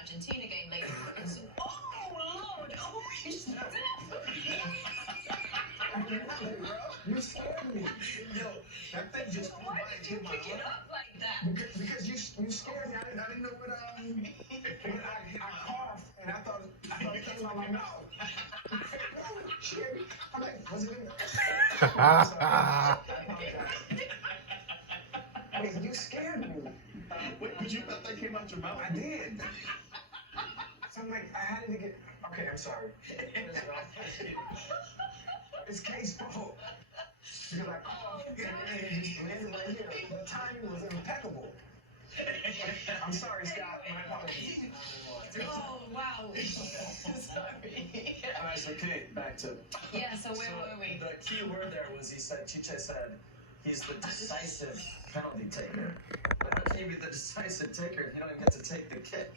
Argentina game later. It's, oh, Lord. Oh, he's You scared me. Yo, that thing just why did you pick it up like that? Because you scared me. I didn't know what I coughed and I thought it came out my mouth. Scared me. I'm like, was it in there? I'm sorry. I apologize. Wait, you scared me. Wait, but you thought that came out your mouth? I did. So I'm like, I had to get. Okay, I'm sorry. It's Kay's fault. Because I coughed and ended right here. The timing was impeccable. I'm sorry, Scott. My apologies. Oh, wow. Sorry. All right, so Kate, back to. Yeah, so where were we? The key word there was Chiche said he's the decisive penalty taker. But how can you be the decisive taker if you don't even get to take the kick?